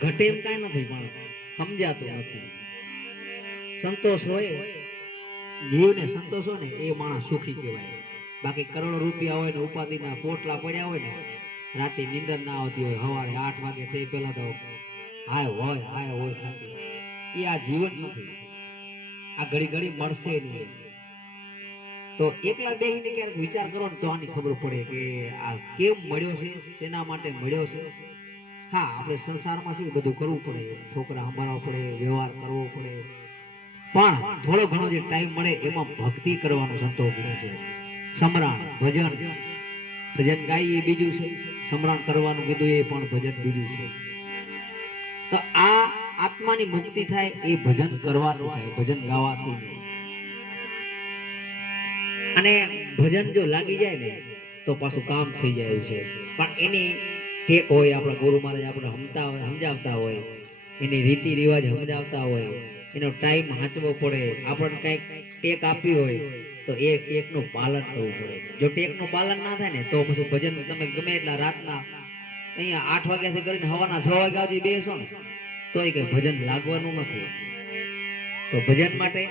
ઘટે એમ કાંઈ નથી, પણ સમજાતું નથી. સંતોષ હોય, જીવને સંતોષ હોય ને એ માણસ સુખી કહેવાય. બાકી કરોડો રૂપિયા હોય ને ઉપાધિના પોટલા પડ્યા હોય ને, રાતે નીંદર ના આવતી હોય, સવારે 8 વાગે તે પેલા તો હાય હોય થતી, એ આ જીવન નથી. આ ઘડી ઘડી મળશે નહીં. તો એકલા બેહીને ક્યારેક વિચાર કરો ને તો આની ખબર પડે કે આ કેમ મળ્યો છે, શેના માટે મળ્યો છે. હા, આપણે સંસારમાં છે બધું કરવું પડે, છોકરા સંભાળવા પડે, વ્યવહાર કરવો પડે, પણ થોડો ઘણો જે ટાઈમ મળે એમાં ભક્તિ કરવાનું સંતો કીધું છે. સમરણ ભજન ગાય એ બીજું છે, સમરણ કરવાનું કીધું એ પણ ભજન બીજું છે. તો આ આત્માની મુક્તિ થાય એ ભજન કરવાથી થાય, ભજન ગાવાથી નહીં. અને ભજન જો લાગી જાય ને તો પાછું કામ થઈ જાય છે. પણ એની ટેક હોય, આપણા ગુરુ મહારાજ આપણે સમજાવતા હોય, એની રીતિ રિવાજ સમજાવતા હોય, એનો ટાઈમ સાચવો પડે. આપણને કંઈક ટેક આપી હોય તો એ ટેકનું પાલન કરવું પડે. જો ટેકનું પાલન ના થાય ને તો પછી ભજન તમે ગમે એટલા રાતના અહીંયા 8 વાગ્યાથી કરીને સવારના 6 વાગ્યા સુધી બેસો ને તોય કઈ ભજન લાગવાનું નથી. તો ભજન માટે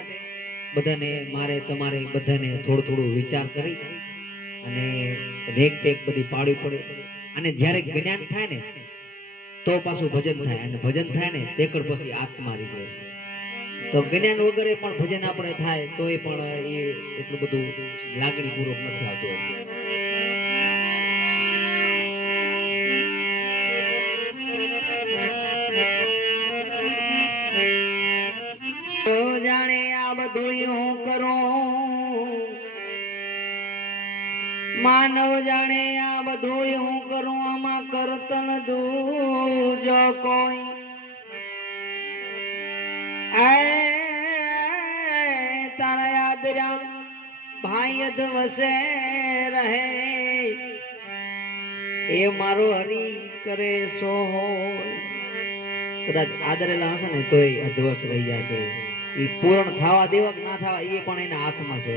બધાને, મારે તમારે બધાને થોડું વિચાર કરી અને રેક ટેક બધી પાડવી પડે. અને જ્યારે જ્ઞાન થાય ને તો પાછું ભજન થાય, અને ભજન થાય ને તેકડ પછી આત્મા રીજે. તો જ્ઞાન વગરે પણ ભજન આપણે થાય તો એ પણ એ એટલું બધું લાગણીપૂર્વક નથી આવતું. જાણે આ બધું હું કરું, માનવ જાણે આ બધું હું કરું, આમાં કરતન દૂજો કોઈ તારા યાદ રામ ભાઈ અધ વસે રહે, એ મારો હરી કરે સો હોય. કદાચ આદરેલા હશે ને તોય અધવસ રહી જશે. એ પૂર્ણ થવા દેવા ના થવા એ પણ એના હાથમાં છે.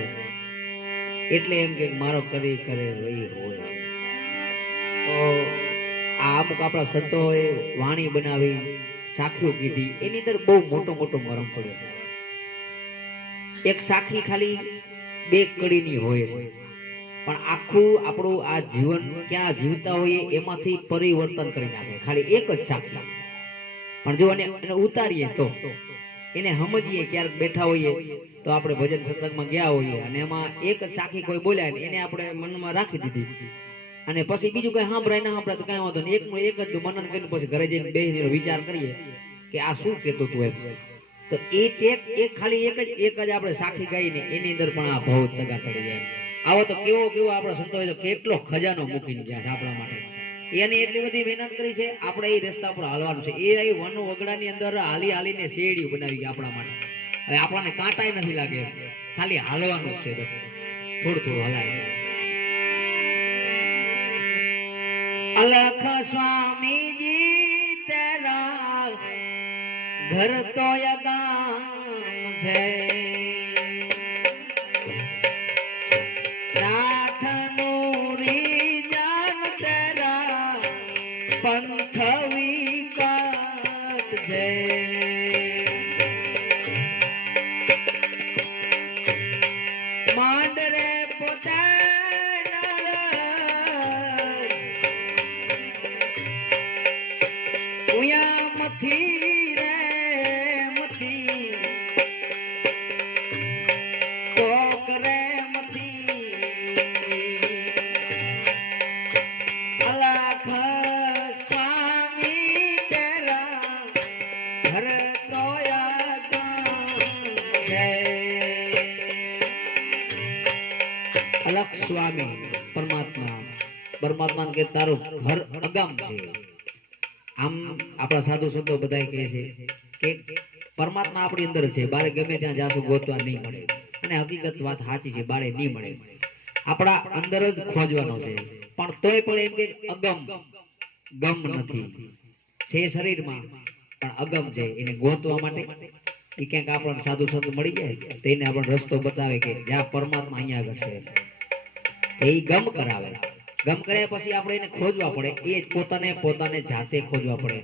એટલે એમ કે મારો કરે એ હોય. તો આ અમુક આપણા સંતોએ વાણી બનાવી, સાખીઓ કીધી, એની અંદર બહુ મોટો મરમ પડ્યો છે. એક સાખી ખાલી 2 કડીની હોય છે, પણ આખું આપણું આ જીવન ક્યાં જીવતા હોઈએ એમાંથી પરિવર્તન કરી નાખે. ખાલી એક જ સાખી, પણ જો એને ઉતારીએ તો એને સમજીએ. ક્યારેક બેઠા હોઈએ તો આપણે ભજન સત્સંગમાં ગયા હોઈએ અને એમાં એક જ સાખી કોઈ બોલ્યા ને એને આપણે મનમાં રાખી દીધી, અને પછી બીજું કઈ સાંભળાય ના સાંભળાય તો કઈ વાંધો નહીં, એકનું એક જ મનન કરીને પછી ઘરે જઈને બેસીને વિચાર કરીએ કે આ શું કહેતું તું એમ. તો એ ટેક ખાલી એક જ આપણે સાખી ગાઈને એની અંદર પણ આ ભાવ ચગા તળી જાય. આવો તો કેવો આપણા સંતોએ તો કેટલો ખજાનો મૂકીને ગયા છે આપણા માટે. એને એટલી બધી મહેનત કરી છે, આપણે એ રસ્તા પર હાલવાનું છે. એ વન વગડાની અંદર હાલીને શેરડી બનાવી આપણા માટે. હવે આપણને કાંટાય નથી લાગે, ખાલી હાલવાનું જ છે. બસ થોડું હલાય. અલખ સ્વામીજી તેરા ઘર તો યગામ છે, નાથ નૂરી જાન તેરા પંથ વિકાટ છે. માંડરે પોતે અલખ સ્વામી પરમાત્મા કે તારું ઘર અગામ છે. આમ આપણા સાધુ સંતો બધા કહે છે કે પરમાત્મા આપણી અંદર છે, બારે ગમે ત્યાં જાશું ગોતવા નહીં મળે. અને હકીકત વાત સાચી છે, બારે નહીં મળે, આપણા અંદર જ ખોજવાનો છે. પણ તોય પણ એમ કે અગમ ગમ નથી છે શરીરમાં, પણ અગમ છે. એને ગોતવા માટે એ ક્યાંક આપણને સાધુ સંતો મળી જાય તો એને આપણને રસ્તો બતાવે કે જ્યાં પરમાત્મા અહીંયા આગળ છે. એ ગમ કરાવે. ગમ કર્યા પછી આપણે એને ખોજવા પડે. એ પોતાને જાતે ખોજવા પડે.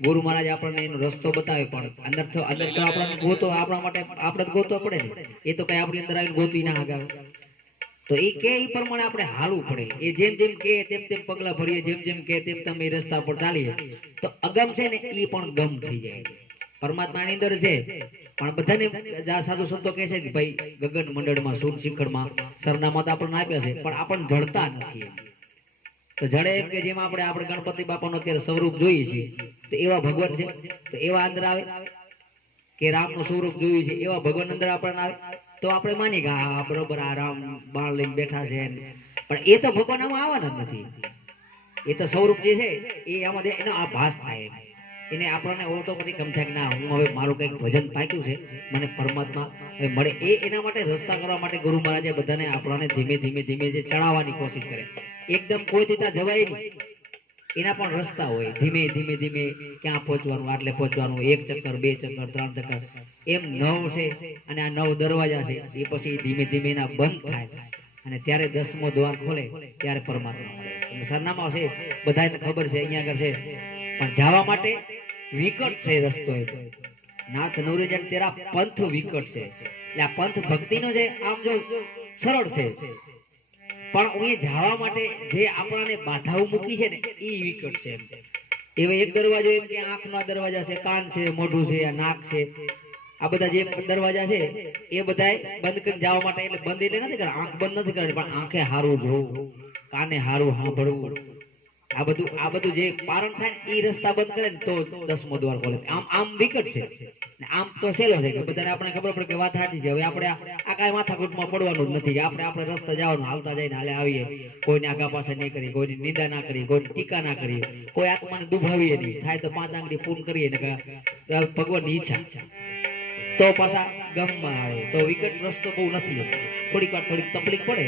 ગુરુ મહારાજ આપણને એનો રસ્તો બતાવે, પણ અંદર તો આપણને ગોતો, આપણા માટે આપણે ગોતવો પડે ને. એ તો કઈ આપણી અંદર આવીને ગોતવી ના હગાવે. તો એ કે એ પ્રમાણે આપણે હાલવું પડે. એ જેમ જેમ કે તેમ તેમ પગલા ભરીએ, જેમ જેમ કે તેમ તેમ એ રસ્તા પર ચાલીએ તો અગમ છે ને એ પણ ગમ થઈ જાય. પરમાત્માની અંદર છે, પણ બધાને સાધુ સંતો કહે છે કે ભાઈ ગગન મંડળમાં સૂર શિખરમાં સરનામા તો આપણને આપ્યા છે, પણ આપણને જડતા નથી. તો જડે એમ કે જેમ આપણે ગણપતિ બાપાનો અત્યારે સ્વરૂપ જોઈએ છીએ તો એવા ભગવાન છે, તો એવા અંદર આવે કે રામનું સ્વરૂપ જોયું છે એવા ભગવાન અંદર આપણને આવે તો આપણે માની કે હા બરોબર આ રામ બાણ લઈને બેઠા છે. પણ એ તો ભગવાન આમાં આવવાના જ નથી. એ તો સ્વરૂપ જે છે એ આમાં એનો આભાસ થાય. એને આપણને ઓટોમેટિક ગમ થાય કે ના હું હવે મારું કંઈક ભજન પાક્યું છે, મને પરમાત્મા હવે મળે. એના માટે રસ્તા કરવા માટે ગુરુ મહારાજે બધાને આપણને ધીમે ધીમે ધીમે જે ચડાવવાની કોશિશ કરે. એકદમ કોઈથી ત્યાં જવાય નહીં, એના પણ રસ્તા હોય. ધીમે ધીમે ધીમે ક્યાં પહોંચવાનું, આટલે પહોંચવાનું, 1 ચક્કર 2 ચક્કર 3 ચક્કર એમ 9 છે. અને આ 9 દરવાજા છે એ પછી ધીમે ધીમે એના બંધ થાય અને ત્યારે 10મો દ્વાર ખોલે ત્યારે પરમાત્મા મળે. સરનામા છે બધાને ખબર છે, અહીંયા આગળ છે, પણ જવા માટે વિકટ છે રસ્તો. એ નાથ નવરીજન તેરા પંથ વિકટ છે. એટલે આ પંથ ભક્તિનો છે આમ જો સરળ છે, પણ અહીં જવા માટે જે આપણને બાધાઓ મૂકી છે ને એ વિકટ છે. એવા એક દરવાજો એમ કે આંખના દરવાજા છે, કાન છે, મોઢું છે, નાક છે, આ બધા જે દરવાજા છે એ બધા બંધ કરીને જવા માટે. એટલે બંધ એટલે નથી કરે, આંખ બંધ નથી કરવાની, પણ આંખે હારું જોવું, કાને હારું સાંભળવું, આ બધું જે પારણ થાય ને એ રસ્તા બંધ કરે ને તો 10મો દ્વાર ખોલે. આમ વિકટ છે ને આમ તો સહેલો છે કે બધાને આપણે ખબર પડે કે વાત સાચી છે. હવે આપણે આ કાંઈ માથાકૂટમાં પડવાનું જ નથી. આપણે રસ્તા જવાનું, હાલતા જઈને હાલે આવીએ, કોઈને આગા પાસે નહીં કરીએ, કોઈની નિંદા ના કરીએ, કોઈની ટીકા ના કરીએ, કોઈ આત્માને દુભાવીએ નહીં. થાય તો 5 આંગળી પૂર્ણ કરીએ ને ભગવાનની ઈચ્છા તો પાછા ગમમાં આવે. તો વિકટ રસ્તો બહુ નથી, થોડીક વાર થોડીક તકલીફ પડે.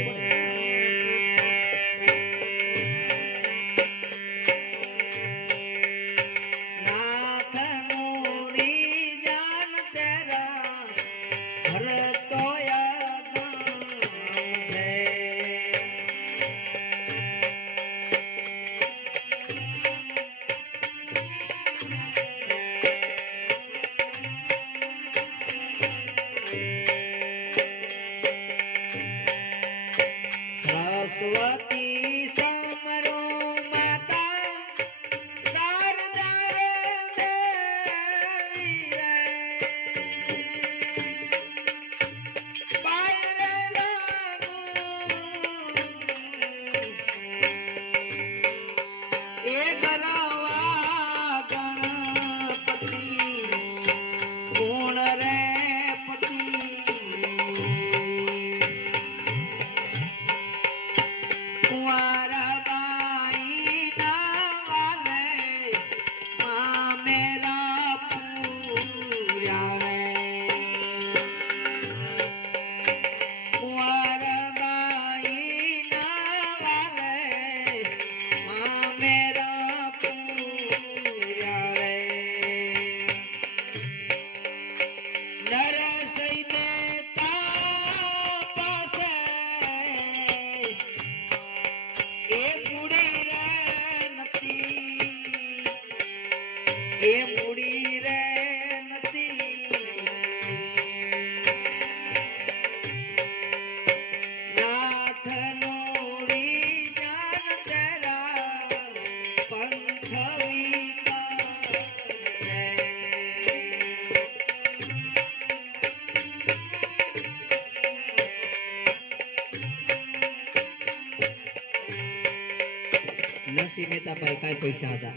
સરસ્વતી સમરો માતા શારદા દેવી પાયરે લાગુ એ ગરવા ગણપતિ ગુણ રે પતિ એ મૂડી રે નથી. નાથ નોરી જાન તેરા પંથ વિકટ છે. નરસિંહ મહેતા પાસે કાંઈ પૈસા હતા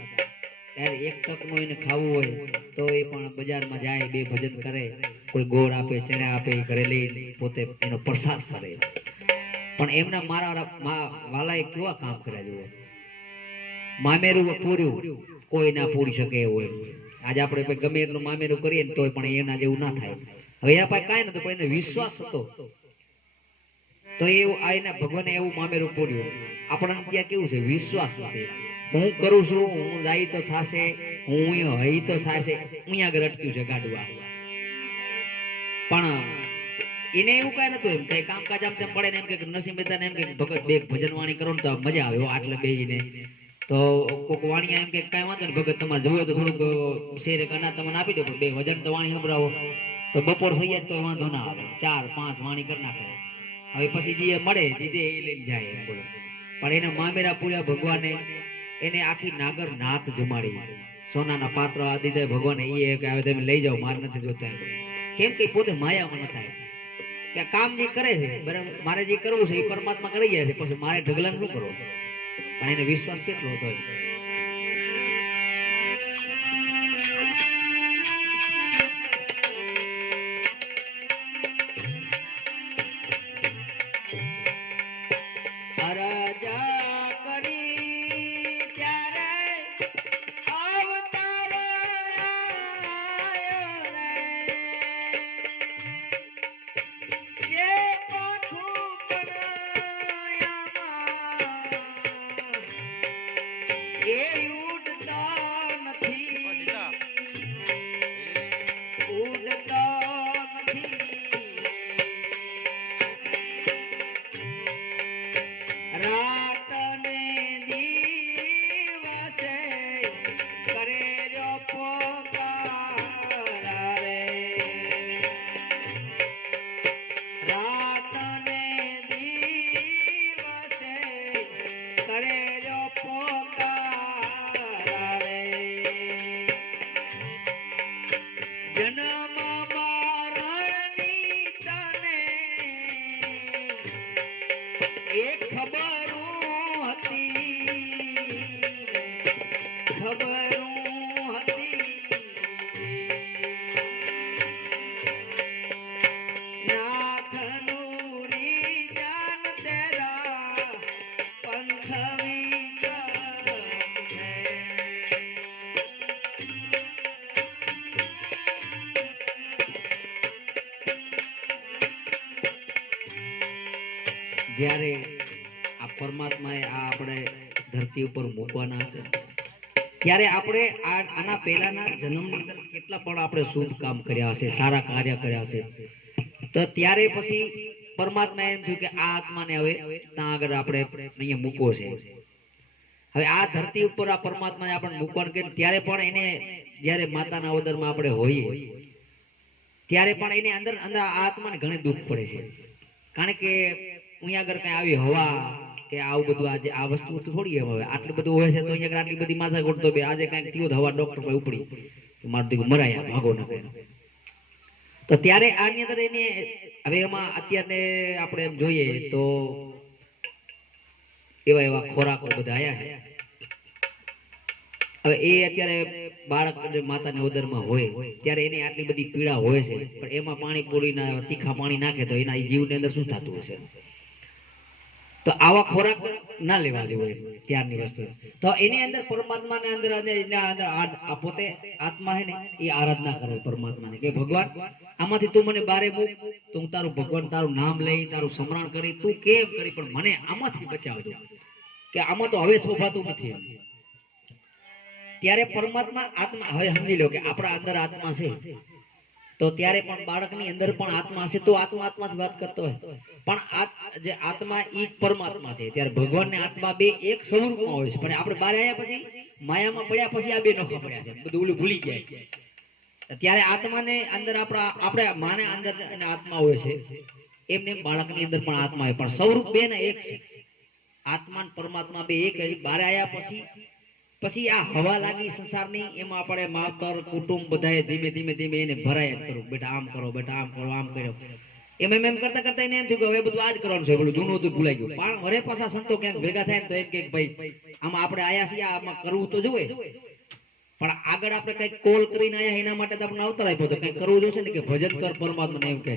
ત્યારે 1 ટકનું એને ખાવું હોય તો એ પણ બજારમાં જાય, 2 ભજન કરે, કોઈ ગોળ આપે, ચણા આપે, ઘરે લઈ પોતે એનો પ્રસાદ કરે. પણ એમના મારા વાલાએ કેવા કામ કર્યા જુઓ. મામેરું પૂર્યું કોઈ ના પૂરી શકે એવું એમ. આજે આપણે ગમે એટલું મામેરું કરીએ ને તોય પણ એના જેવું ના થાય. હવે એના પાસે કાંઈ નતું, પણ એને વિશ્વાસ હતો તો એવું આ એના ભગવાને એવું મામેરું પૂર્યું. આપણને ત્યાં કેવું છે, વિશ્વાસ નથી. હું કરું છું, હું જાય તો થાશે, હું હઈ તો થાશે, અહીંયા આગળ અટક્યું છે ગાડવા. પણ એને એવું કાંઈ નતું, એમ કઈ કામકાજ આમ તેમ પડે ને એમ કે નરસિંહ મહેતાને એમ કે ભગત બે ભજન વાણી કરો ને તો મજા આવે આટલે બેહીને. તો કોક વાણિયા એમ કે કાંઈ વાંધો નહીં ભગત, તમારે જોવે તો થોડુંક શેરે અનાજ તમને આપી દો, પણ 2 વજન તો વાણી સંભળાવો તો બપોર થઈ જાય તો વાંધો ના આવે, 4-5 વાણી કરી નાખે. હવે પછી જે મળે જે દે એ લઈને જાય એમ બોલો. પણ એના મામેરા પૂર્યા ભગવાને એને આખી નાગર નાથ જમાડી, સોનાના પાત્ર આદિ દે ભગવાને એ કે હવે તમે લઈ જાઓ, માર નથી જોતા. કેમ કે પોતે માયામાં ન થાય કે કામ જે કરે છે બરાબર, મારે જે કરવું છે એ પરમાત્મા કરી જાય છે, પછી મારે ઢગલાને શું કરવો? પણ એને વિશ્વાસ કેટલો હતો. જ્યારે આ પરમાત્માએ આ આપણે ધરતી ઉપર મૂકવાના છે ત્યારે આપણે આના પહેલાના જન્મની અંદર કેટલા પણ આપણે શુભ કામ કર્યા હશે, સારા કાર્ય કર્યા હશે, તો ત્યારે પછી પરમાત્મા એમ થયું કે આ આત્માને હવે ત્યાં આગળ આપણે અહીંયા મૂકવો છે. હવે આ ધરતી ઉપર આ પરમાત્માને આપણે મૂકવાનું કે ત્યારે પણ એને જ્યારે માતાના ઉદરમાં આપણે હોઈએ ત્યારે પણ એને અંદર અંદર આ આત્માને ઘણી દુઃખ પડે છે. કારણ કે અહીંયા આગળ કઈ આવી હવા કે આવું બધું આજે આ વસ્તુ થોડી હવે આટલું બધું હોય છે તો અહીંયા આટલી બધી માથા ગોઠતો બે આજે કઈક થયું હવા ડોક્ટર પર ઉપડી મારું દીકરું મરાયા ભાગો ન કરે. તો ત્યારે આની અંદર એને હવે એમાં અત્યારે આપણે એમ જોઈએ તો એવા એવા ખોરાકો બધા આયા છે. હવે એ અત્યારે બાળક માતાની ઉદરમાં હોય ત્યારે એને આટલી બધી પીડા હોય છે, પણ એમાં પાણી પૂરીના તીખા પાણી નાખે તો એના જીવની અંદર શું થતું હશે? તો આવા ખોરાક ના લેવા જોઈએ ત્યારની વસ્તુ. તો એની અંદર પરમાત્માને અંદર આ પોતે આત્મા હે ને એ આરાધના કરે પરમાત્માને કે ભગવાન આમાંથી તું મને બારે મૂક, તો હું તારું ભગવાન તારું નામ લઈ તારું સ્મરણ કરી તું કેમ કરી પણ મને આમાંથી બચાવજો, કે આમાં તો હવે થોભાતું નથી. ત્યારે પરમાત્મા આત્મા હવે સમજી લો કે આપણા અંદર આત્મા છે તો ત્યારે પણ બાળકની અંદર પણ આત્મા છે તો આત્મા આત્માથી વાત કરતો હોય, પણ જે આત્મા ઈ પરમાત્મા છે. ત્યારે ભગવાન ને આત્મા બે એક સ્વરૂપમાં હોય છે, પણ આપણે બહાર આવ્યા પછી માયામાં પડ્યા પછી આ બે નોખા પડ્યા છે, બધું ઓલું ભૂલી ગયા. ત્યારે આત્માને અંદર આપણે માને અંદર આત્મા હોય છે એમને બાળકની અંદર પણ આત્મા હોય, પણ સ્વરૂપ બે ને એક છે. આત્મા ને પરમાત્મા બે એક. બહાર આવ્યા પછી આ હવા લાગી સંસારની એમાં આપણે માવતર કુટુંબ બધાએ ધીમે ધીમે ધીમે એને ભરાય જ કરું, બેટા આમ કરો, બેટા આમ કરો, આમ કર્યો એમ કરતા કરતા એને એમ થયું કે હવે બધું આજ કરવાનું છે, પેલું જૂનું હતું ભૂલાઈ ગયું. પણ વરે પાછા સંતો ક્યાંક ભેગા થાય ને તો એમ કે ભાઈ આમાં આપણે આયા છીએ આમાં કરવું તો જોઈએ, પણ આગળ આપણે કઈક કોલ કરીને આયા એના માટે તો આપણે અવતાર આપ્યો તો કઈક કરવું જોશે ને કે ભજન કર પરમાત્માને એમ કહે.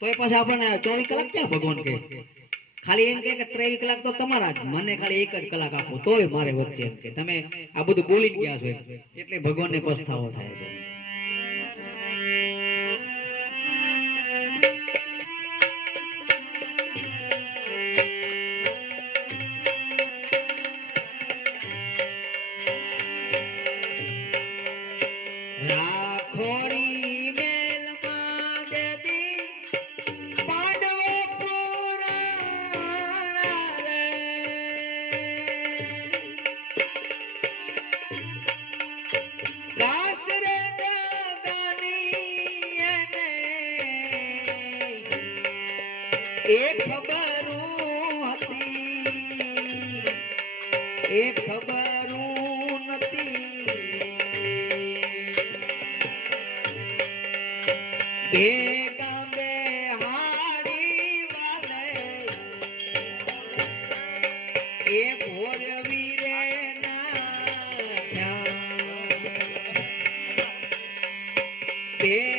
તો એ પાછા આપણને 24 કલાક ક્યાં ભગવાન કહે, ખાલી એમ કે 23 કલાક તો તમારા જ, મને ખાલી 1 જ કલાક આપો તોય મારે વચ્ચે એમ કે તમે આ બધું બોલી ગયા છો એટલે ભગવાનને પસ્તાવો થાય છે. એ ખબરું હતી એ ખબરું નથી ભેગા બે હાડી વાલે એ ભોર વીરે ના બે